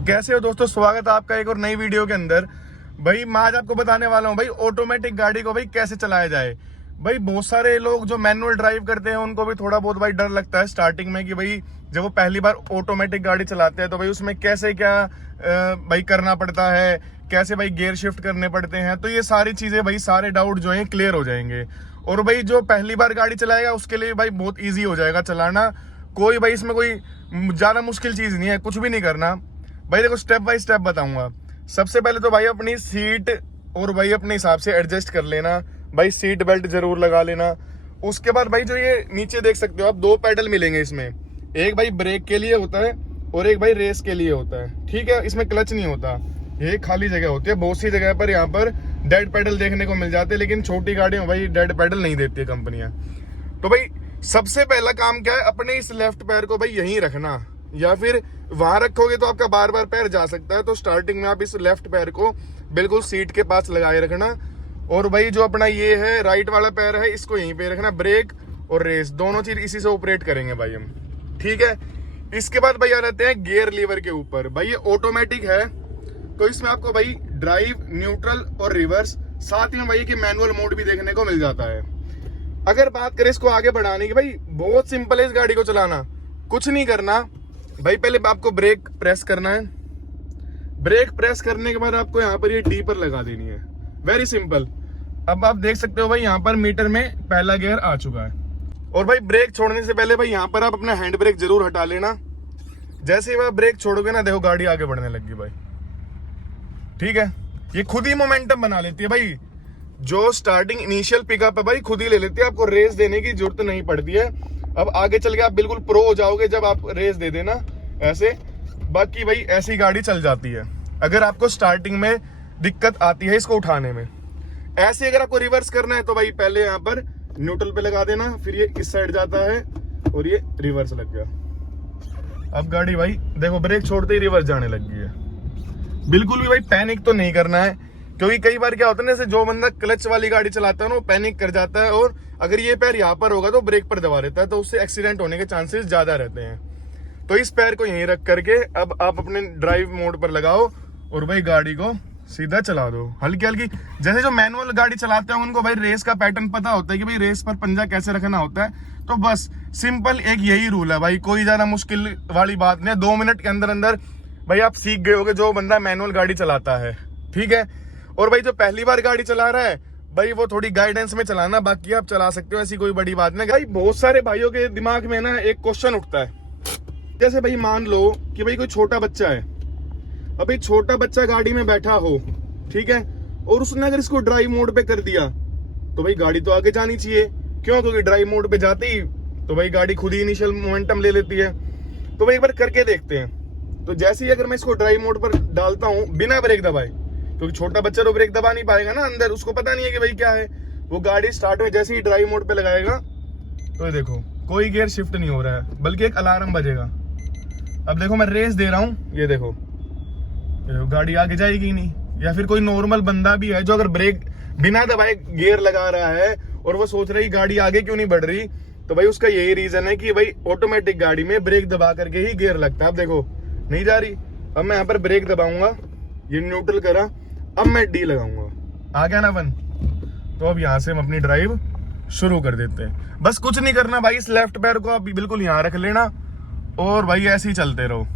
कैसे हो दोस्तों, स्वागत है आपका एक और नई वीडियो के अंदर। भाई मैं आज आपको बताने वाला हूँ भाई ऑटोमेटिक गाड़ी को भाई कैसे चलाया जाए। भाई बहुत सारे लोग जो मैनुअल ड्राइव करते हैं उनको भी थोड़ा बहुत भाई डर लगता है स्टार्टिंग में कि भाई जब वो पहली बार ऑटोमेटिक गाड़ी चलाते हैं तो भाई उसमें कैसे क्या भाई करना पड़ता है, कैसे भाई गियर शिफ्ट करने पड़ते हैं। तो ये सारी चीजें भाई सारे डाउट जो है क्लियर हो जाएंगे। और भाई जो पहली बार गाड़ी चलाएगा उसके लिए भाई बहुत ईजी हो जाएगा चलाना। कोई भाई इसमें कोई ज्यादा मुश्किल चीज नहीं है, कुछ भी नहीं करना भाई। देखो स्टेप बाय स्टेप बताऊंगा। सबसे पहले तो भाई अपनी सीट और भाई अपने हिसाब से एडजस्ट कर लेना। भाई सीट बेल्ट जरूर लगा लेना। उसके बाद भाई जो ये नीचे देख सकते हो आप, दो पैडल मिलेंगे इसमें। एक भाई ब्रेक के लिए होता है और एक भाई रेस के लिए होता है। ठीक है, इसमें क्लच नहीं होता, ये खाली जगह होती है। बहुत सी जगह पर यहाँ पर डेड पैडल देखने को मिल जाते हैं, लेकिन छोटी गाड़ियों में भाई डेड पैडल नहीं देती है कंपनियां। तो भाई सबसे पहला काम क्या है, अपने इस लेफ्ट पैर को भाई यहीं रखना, या फिर वहां रखोगे तो आपका बार बार पैर जा सकता है। तो स्टार्टिंग में आप इस लेफ्ट पैर को बिल्कुल सीट के पास लगाए रखना। और भाई जो अपना ये है राइट वाला पैर है, इसको यहीं पे रखना। ब्रेक और रेस दोनों चीज इसी से ऑपरेट करेंगे भाई हम। ठीक है, इसके बाद भाई आ जाते हैं गियर लीवर के ऊपर। भाई ये ऑटोमेटिक है तो इसमें आपको भाई ड्राइव, न्यूट्रल और रिवर्स, साथ ही में भाई कि मैनुअल मोड भी देखने को मिल जाता है। अगर बात करें इसको आगे बढ़ाने की, भाई बहुत सिंपल है इस गाड़ी को चलाना। कुछ नहीं करना भाई, पहले आपको ब्रेक प्रेस करना है। ब्रेक प्रेस करने के बाद आपको यहाँ पर ये डी पर लगा देनी है। Very simple. अब आप देख सकते हो भाई यहाँ पर मीटर में पहला गियर आ चुका है। और भाई ब्रेक छोड़ने से पहले भाई यहाँ पर आप अपना हैंड ब्रेक जरूर हटा लेना। जैसे ही आप ब्रेक छोड़ोगे ना, देखो गाड़ी आगे बढ़ने लगी भाई। ठीक है, ये खुद ही मोमेंटम बना लेती है भाई। जो स्टार्टिंग इनिशियल पिकअप है भाई खुद ही ले लेती है, आपको रेस देने की जरूरत नहीं पड़ती है। अब आगे चल के आप बिल्कुल प्रो हो जाओगे जब आप रेस दे देना ऐसे। बाकी भाई ऐसी गाड़ी चल जाती है अगर आपको स्टार्टिंग में दिक्कत आती है इसको उठाने में। ऐसे अगर आपको रिवर्स करना है तो भाई पहले यहाँ पर न्यूट्रल पे लगा देना, फिर ये इस साइड जाता है और ये रिवर्स लग गया। अब गाड़ी भाई देखो ब्रेक छोड़ते ही रिवर्स जाने लग गई है। बिल्कुल भी भाई पैनिक तो नहीं करना है, क्योंकि कई बार क्या होता है ना, जैसे जो बंदा क्लच वाली गाड़ी चलाता है ना वो पैनिक कर जाता है, और अगर ये पैर यहाँ पर होगा तो ब्रेक पर दबा रहता है, तो उससे एक्सीडेंट होने के चांसेस ज्यादा रहते हैं। तो इस पैर को यहीं रख करके अब आप अपने ड्राइव मोड पर लगाओ और भाई गाड़ी को सीधा चला दो हल्की हल्की। जैसे जो मैनुअल गाड़ी चलाते हैं उनको भाई रेस का पैटर्न पता होता है कि भाई रेस पर पंजा कैसे रखना होता है। तो बस सिंपल एक यही रूल है भाई, कोई ज्यादा मुश्किल वाली बात नहीं है। 2 मिनट के अंदर अंदर भाई आप सीख गए होगे जो बंदा मैनुअल गाड़ी चलाता है। ठीक है, और भाई जो पहली बार गाड़ी चला रहा है भाई वो थोड़ी गाइडेंस में चलाना, बाकी आप चला सकते हो, ऐसी कोई बड़ी बात नहीं। भाई बहुत सारे भाइयों के दिमाग में ना एक क्वेश्चन उठता है, जैसे भाई मान लो कि भाई कोई छोटा बच्चा है। अभी छोटा बच्चा गाड़ी में बैठा हो, ठीक है, और उसने अगर इसको ड्राइव मोड पे कर दिया तो भाई गाड़ी तो आगे जानी चाहिए। क्यों? क्योंकि ड्राइव मोड पे जाते ही तो भाई गाड़ी खुद ही इनिशियल मोमेंटम ले लेती है। तो भाई एक बार करके देखते हैं। तो जैसे ही अगर मैं इसको ड्राइव मोड पर डालता हूँ बिना ब्रेक दबाए, क्योंकि छोटा बच्चा तो ब्रेक दबा नहीं पाएगा ना, अंदर उसको पता नहीं है कि भाई क्या है। वो गाड़ी स्टार्ट में जैसे ही ड्राइव मोड पे लगाएगा तो ये देखो कोई गियर शिफ्ट नहीं हो रहा है, बल्कि एक अलार्म बजेगा। अब देखो मैं रेस दे रहा हूँ, ये देखो गाड़ी आगे जाएगी नहीं। या फिर कोई नॉर्मल बंदा भी है जो अगर ब्रेक बिना दबाए गियर लगा रहा है और वो सोच रही गाड़ी आगे क्यों नहीं बढ़ रही, तो भाई उसका यही रीजन है कि भाई ऑटोमेटिक गाड़ी में ब्रेक दबा करके ही गियर लगता है। अब देखो नहीं जा रही। अब मैं यहाँ पर ब्रेक दबाऊंगा, ये न्यूट्रल करा, अब मैं डी लगाऊंगा, आ गया ना 1। तो अब यहाँ से हम अपनी ड्राइव शुरू कर देते हैं। बस कुछ नहीं करना भाई, इस लेफ्ट पैर को आप बिल्कुल यहाँ रख लेना और भाई ऐसे ही चलते रहो।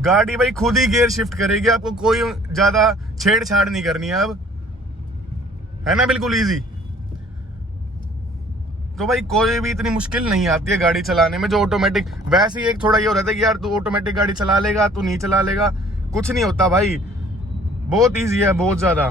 गाड़ी भाई खुद ही गियर शिफ्ट करेगी, आपको कोई ज्यादा छेड़छाड़ नहीं करनी है। अब है ना बिल्कुल इजी। तो भाई कोई भी इतनी मुश्किल नहीं आती है गाड़ी चलाने में जो ऑटोमेटिक। वैसे ही एक थोड़ा ये हो रहा था कि यार तू ऑटोमेटिक गाड़ी चला लेगा, तू नहीं चला लेगा, कुछ नहीं होता भाई, बहुत इजी है, बहुत ज्यादा।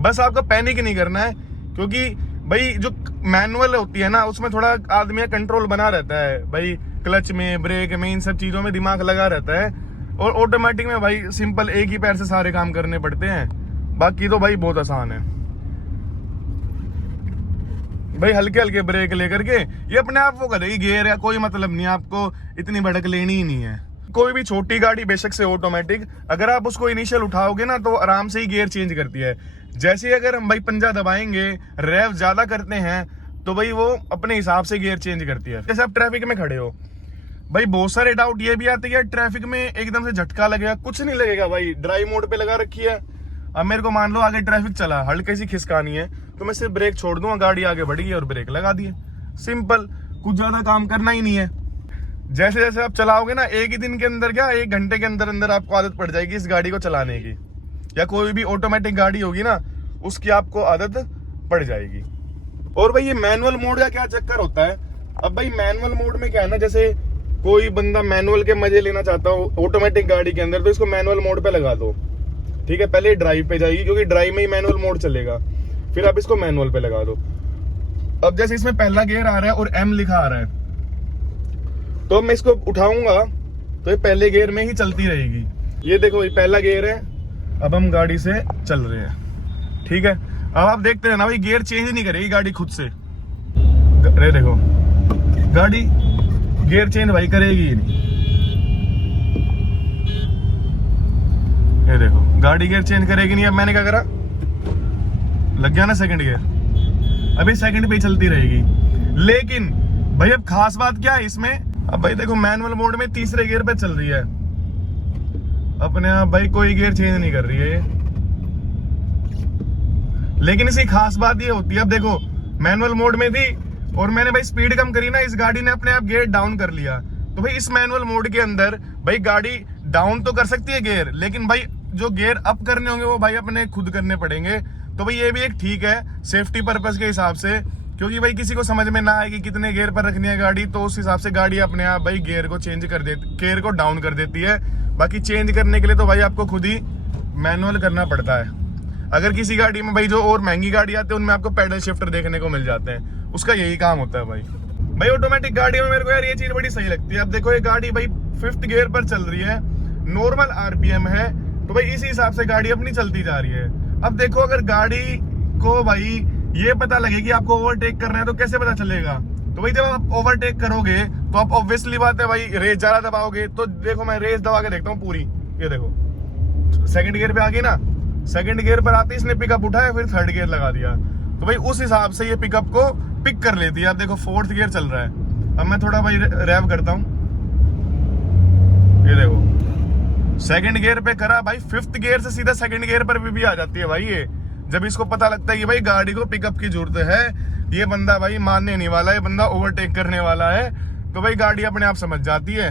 बस आपको पैनिक नहीं करना है, क्योंकि भाई जो मैनुअल होती है ना उसमें थोड़ा आदमी का कंट्रोल बना रहता है भाई, क्लच में, ब्रेक में, इन सब चीजों में दिमाग लगा रहता है। और ऑटोमेटिक में भाई सिंपल एक ही पैर से सारे काम करने पड़ते हैं। बाकी तो भाई बहुत आसान है भाई, हल्के हल्के ब्रेक लेकर के ये अपने आप वो करेगी। गियर या कोई मतलब नहीं, आपको इतनी भड़क लेनी ही नहीं है। कोई भी छोटी गाड़ी बेशक से ऑटोमेटिक, अगर आप उसको इनिशियल उठाओगे ना तो आराम से ही गियर चेंज करती है। जैसे अगर हम भाई पंजा दबाएंगे, रेव ज्यादा करते हैं तो भाई वो अपने हिसाब से गियर चेंज करती है। जैसे आप ट्रैफिक में खड़े हो भाई बहुत सारे डाउट ये भी आते हैं ट्रैफिक में एकदम से झटका लगेगा, कुछ नहीं लगेगा भाई, ड्राइव मोड पे लगा रखी है। अब मेरे को मान लो आगे ट्रैफिक चला, हल्की सी खिसकानी है तो मैं सिर्फ ब्रेक छोड़ दूंगा, गाड़ी आगे बढ़ी और ब्रेक लगा दिए, सिंपल, कुछ ज्यादा काम करना ही नहीं है। जैसे जैसे आप चलाओगे ना, एक ही दिन के अंदर क्या 1 घंटे के अंदर अंदर आपको आदत पड़ जाएगी इस गाड़ी को चलाने की, या कोई भी ऑटोमेटिक गाड़ी होगी ना उसकी आपको आदत पड़ जाएगी। और भाई ये मैनुअल मोड का क्या चक्कर होता है, अब भाई मैनुअल मोड में क्या है ना, जैसे कोई बंदा मैनुअल के मजे लेना चाहता हो ऑटोमेटिक गाड़ी के अंदर, तो इसको मैनुअल मोड पे लगा दो, ठीक है, पहले ड्राइव पे जाएगी क्योंकि ड्राइव में ही मैनुअल मोड चलेगा, फिर आप इसको मैनुअल पे लगा दो। अब जैसे इसमें पहला गियर आ रहा है और M लिखा आ रहा है, तो मैं इसको उठाऊंगा तो ये पहले गियर में ही चलती रहेगी। ये देखो ये पहला गियर है, अब हम गाड़ी से चल रहे हैं, ठीक है। अब आप देखते हैं ना भाई, गियर चेंज नहीं करेगी गाड़ी खुद से, अरे देखो गाड़ी गियर चेंज भाई करेगी ही नहीं, ये देखो गाड़ी गियर चेंज करेगी नहीं। अब मैंने क्या करा, लग गया ना सेकंड गियर, अभी सेकंड पे ही चलती रहेगी। लेकिन भाई अब खास बात क्या है इसमें, अब भाई देखो मैनुअल मोड में तीसरे गियर पे चल रही है अपने आप, भाई कोई गियर चेंज नहीं कर रही है ये। लेकिन इसकी खास बात ये होती है, अब देखो मैनुअल मोड में थी और मैंने भाई स्पीड कम करी ना, इस गाड़ी ने अपने आप गियर डाउन कर लिया। तो भाई इस मैनुअल मोड के अंदर भाई गाड़ी डाउन तो कर सकती है गियर, लेकिन भाई जो गियर अप करने होंगे वो भाई अपने खुद करने पड़ेंगे। तो भाई ये भी एक ठीक है सेफ्टी पर्पस के हिसाब से, क्योंकि भाई किसी को समझ में ना आए कि कितने गियर पर रखनी है गाड़ी, तो उस हिसाब से गाड़ी अपने आप भाई गियर को चेंज कर देती, गियर को डाउन कर देती है। बाकी चेंज करने के लिए तो भाई आपको खुद ही मैनुअल करना पड़ता है। अगर किसी गाड़ी में भाई जो और महंगी गाड़ी आती है उनमें आपको पैडल शिफ्टर देखने को मिल जाते हैं, उसका यही काम होता है भाई ऑटोमेटिक गाड़ी में मेरे को यार ये चीज बड़ी सही लगती है। अब देखो ये गाड़ी भाई 5th गियर पर चल रही है, नॉर्मल RPM है, तो भाई इसी हिसाब से गाड़ी अपनी चलती जा रही है। अब देखो अगर गाड़ी को भाई ये पता लगे कि आपको ओवरटेक करना है तो कैसे पता चलेगा, तो भाई जब आप ओवरटेक करोगे तो आप ऑब्वियसली बात है भाई रेस ज्यादा दबाओगे। तो देखो मैं रेस दबा के देखता हूँ पूरी, ये देखो सेकंड गियर पे आ गई ना, सेकंड गियर पर आते इसने पिकअप उठाया, फिर थर्ड गियर लगा दिया, तो भाई उस हिसाब से ये पिकअप को पिक कर लेती है। अब देखो 4th गियर चल रहा है, अब मैं थोड़ा भाई रैव करता हूँ, ये देखो सेकंड गियर पे करा भाई, 5th गियर से सीधा सेकंड गियर पर भी आ जाती है भाई ये। जब इसको पता लगता है कि भाई गाड़ी को पिकअप की जरूरत है, ये बंदा भाई मानने नहीं वाला है, बंदा ओवरटेक करने वाला है, तो भाई गाड़ी अपने आप समझ जाती है।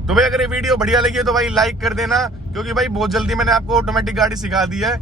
तो भाई अगर ये वीडियो बढ़िया लगी है तो भाई लाइक कर देना, क्योंकि भाई बहुत जल्दी मैंने आपको ऑटोमेटिक गाड़ी सिखा दी है।